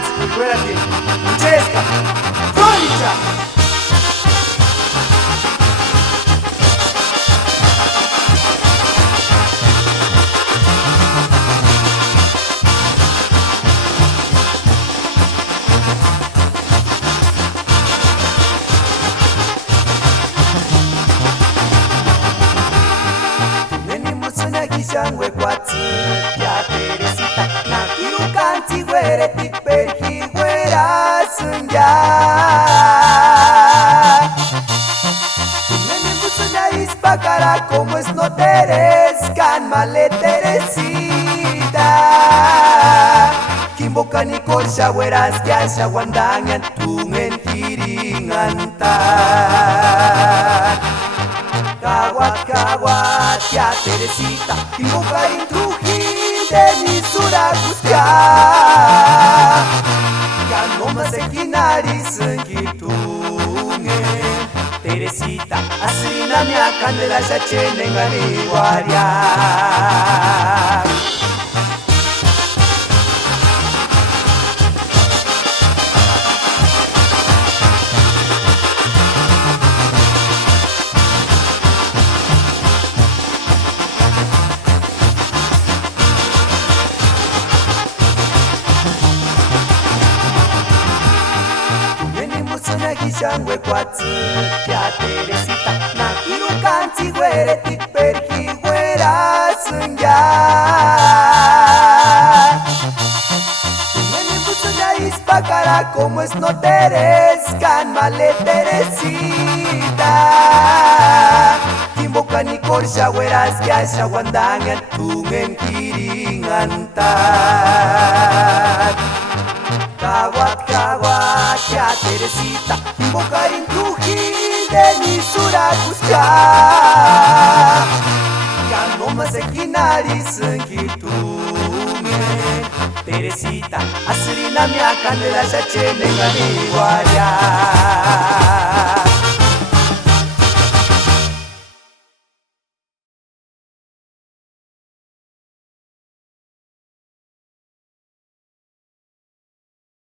Dance, recuérdate, Chesca, Fónica. Shangwe kwatsi ya Teresita na kirukanti gwere tikperhi gwera sunja Neni mutsuna ispakara como es no Terescan male Teresita Kimboka ni korsha gweras que asha wandangan tungen kiringanta Kawat, ya Teresita, Timboka in Trujillo de mi Suracusca. Kanoma se kinari sengitunge. Teresita, asina mi candela ya chenengani guaria. Shangwe kwatsi ya Teresita na kirukanti gwere tikperhi gwera sunja Neni mutsuna ispakara como es no Terescan male Teresita Kimboka ni korsha gweras que asha wandangan tungen kiringantat Kawat, ya Teresita, Timboka in Trujillo de mi Suracusca. Kanoma se kinari sengitunge. Teresita, asirina mi candela ya chenengani guaria.